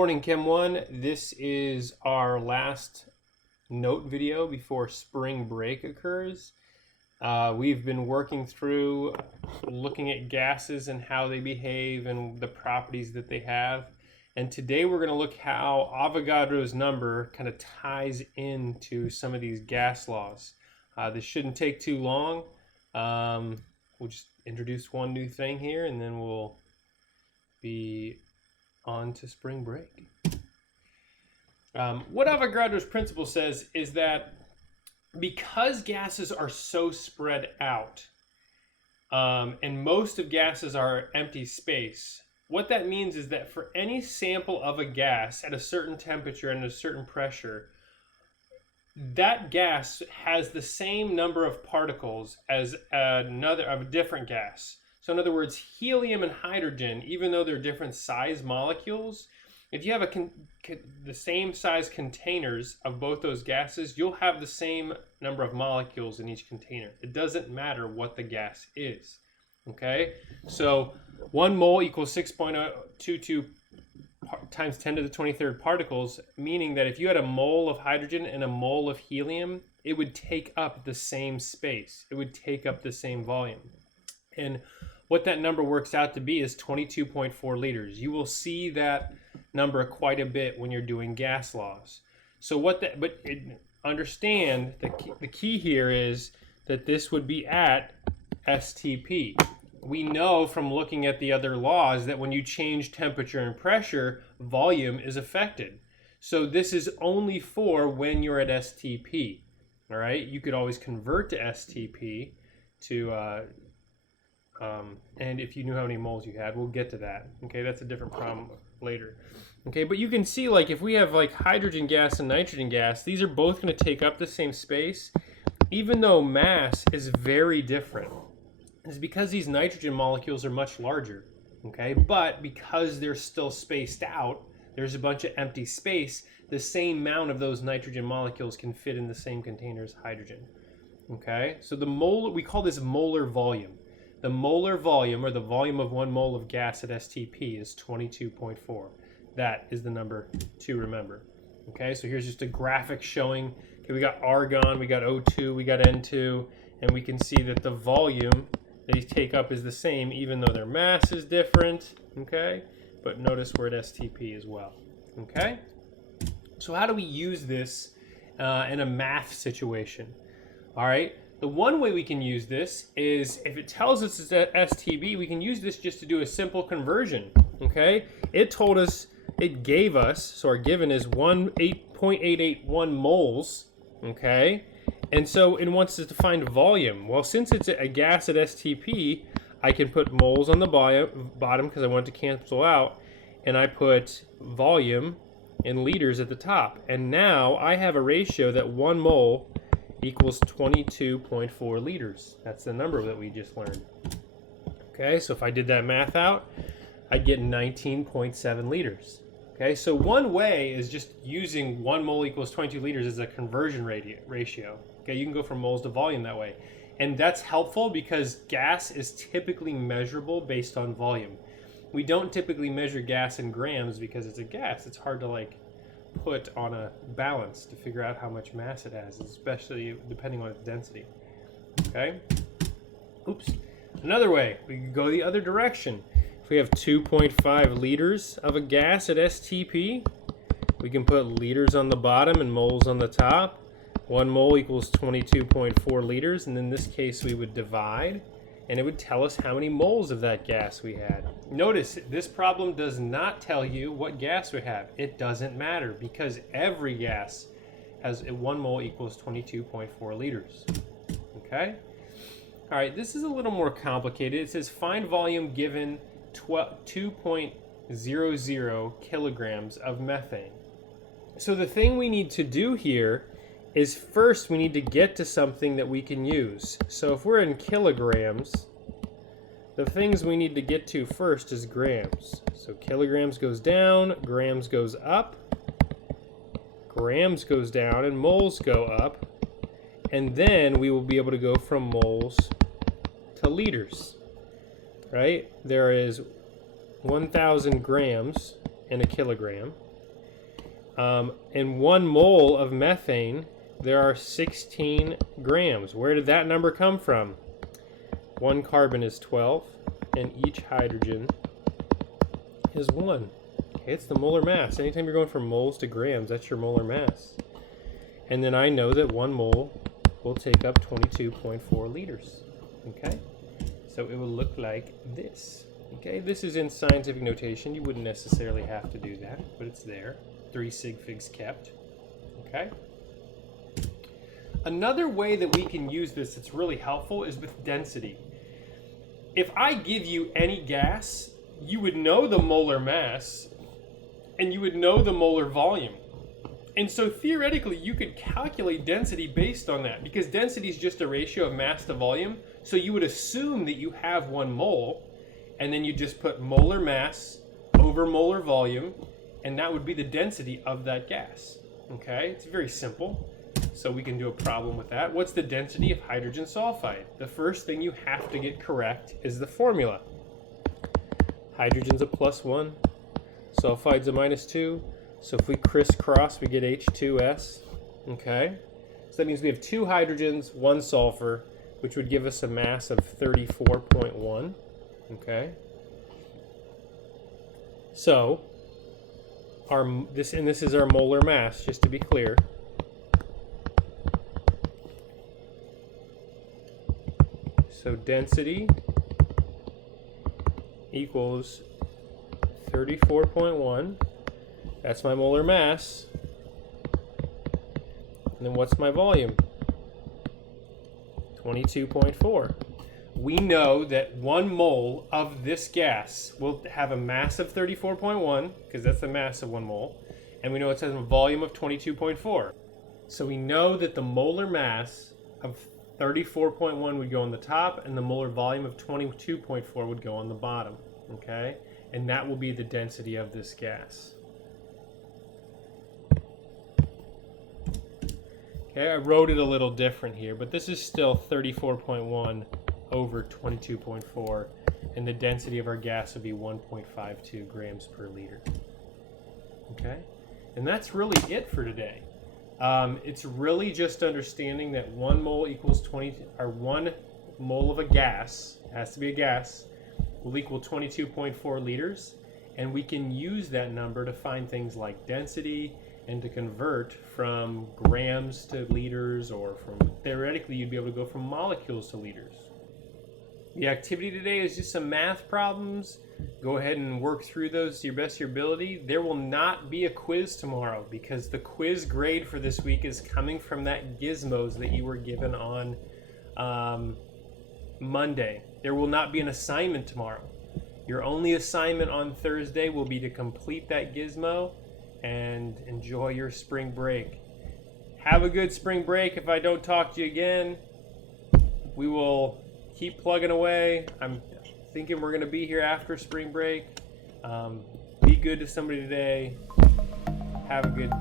morning, Chem 1. This is our last note video before spring break occurs. We've been working through looking at gases and how they behave and the properties that they have. And today we're going to look how Avogadro's number kind of ties into some of these gas laws. This shouldn't take too long. We'll just introduce one new thing here and then we'll be on to spring break. What Avogadro's principle says is that because gases are so spread out, and most of gases are empty space, what that means is that for any sample of a gas at a certain temperature and a certain pressure, that gas has the same number of particles as a different gas. So in other words, helium and hydrogen, even though they're different size molecules, if you have the same size containers of both those gases, you'll have the same number of molecules in each container. It doesn't matter what the gas is. Okay? So 1 mole equals 6.22 times 10 to the 23rd particles, meaning that if you had a mole of hydrogen and a mole of helium, it would take up the same space. It would take up the same volume. And what that number works out to be is 22.4 liters. You will see that number quite a bit when you're doing gas laws. So understand the key here is that this would be at STP. We know from looking at the other laws that when you change temperature and pressure, volume is affected. So this is only for when you're at STP. All right, you could always convert to STP to and if you knew how many moles you had, we'll get to that. Okay, that's a different problem later. Okay, but you can see, like, if we have like hydrogen gas and nitrogen gas, these are both going to take up the same space, even though mass is very different. It's because these nitrogen molecules are much larger. Okay, but because they're still spaced out, there's a bunch of empty space. The same amount of those nitrogen molecules can fit in the same container as hydrogen. Okay, so the molar, we call this molar volume. The molar volume, or the volume of 1 mole of gas at STP, is 22.4. That is the number to remember. Okay, so here's just a graphic showing, okay, we got argon, we got O2, we got N2, and we can see that the volume they take up is the same, even though their mass is different. Okay, but notice we're at STP as well. Okay, so how do we use this in a math situation? All right. The one way we can use this is if it tells us it's at STB, we can use this just to do a simple conversion, okay? It told us, it gave us, so our given is 8.881 moles, okay? And so it wants us to find volume. Well, since it's a gas at STP, I can put moles on the bottom because I want it to cancel out, and I put volume in liters at the top. And now I have a ratio that 1 mole equals 22.4 liters. That's the number that we just learned. Okay, so if I did that math out, I'd get 19.7 liters. Okay, so one way is just using 1 mole equals 22 liters as a conversion ratio. Okay, you can go from moles to volume that way. And that's helpful because gas is typically measurable based on volume. We don't typically measure gas in grams because it's a gas. It's hard to put on a balance to figure out how much mass it has, especially depending on its density. Okay? Oops. Another way, we can go the other direction. If we have 2.5 liters of a gas at STP, we can put liters on the bottom and moles on the top. 1 mole equals 22.4 liters, and in this case we would divide, and it would tell us how many moles of that gas we had. Notice, this problem does not tell you what gas we have. It doesn't matter because every gas has 1 mole equals 22.4 liters. Okay? All right, this is a little more complicated. It says find volume given 2.00 kilograms of methane. So the thing we need to do here is first we need to get to something that we can use. So if we're in kilograms, the things we need to get to first is grams. So kilograms goes down, grams goes up, grams goes down, and moles go up. And then we will be able to go from moles to liters, right? There is 1,000 grams in a kilogram. In 1 mole of methane, there are 16 grams. Where did that number come from? 1 carbon is 12, and each hydrogen is 1. Okay, it's the molar mass. Anytime you're going from moles to grams, that's your molar mass. And then I know that 1 mole will take up 22.4 liters. Okay, so it will look like this. Okay, this is in scientific notation. You wouldn't necessarily have to do that, but it's there. 3 sig figs kept. Okay. Another way that we can use this that's really helpful is with density. If I give you any gas, you would know the molar mass and you would know the molar volume. And so theoretically, you could calculate density based on that, because density is just a ratio of mass to volume. So you would assume that you have 1 mole, and then you just put molar mass over molar volume, and that would be the density of that gas. Okay, it's very simple. So we can do a problem with that. What's the density of hydrogen sulfide? The first thing you have to get correct is the formula. Hydrogen's a +1, sulfide's a -2. So if we crisscross, we get H2S. Okay, so that means we have 2 hydrogens, 1 sulfur, which would give us a mass of 34.1. Okay, so this is our molar mass, just to be clear. So density equals 34.1. That's my molar mass. And then what's my volume? 22.4. We know that 1 mole of this gas will have a mass of 34.1, because that's the mass of 1 mole. And we know it has a volume of 22.4. So we know that the molar mass of 34.1 would go on the top, and the molar volume of 22.4 would go on the bottom. Okay? And that will be the density of this gas. Okay, I wrote it a little different here, but this is still 34.1 over 22.4, and the density of our gas would be 1.52 grams per liter. Okay? And that's really it for today. It's really just understanding that 1 mole equals 1 mole of a gas, it has to be a gas, will equal 22.4 liters, and we can use that number to find things like density and to convert from grams to liters, or theoretically you'd be able to go from molecules to liters. The activity today is just some math problems. Go ahead and work through those to your best of your ability. There will not be a quiz tomorrow, because the quiz grade for this week is coming from that gizmos that you were given on Monday. There will not be an assignment tomorrow. Your only assignment on Thursday will be to complete that gizmo and enjoy your spring break. Have a good spring break. If I don't talk to you again, we will keep plugging away. I'm thinking we're going to be here after spring break. Be good to somebody today. Have a good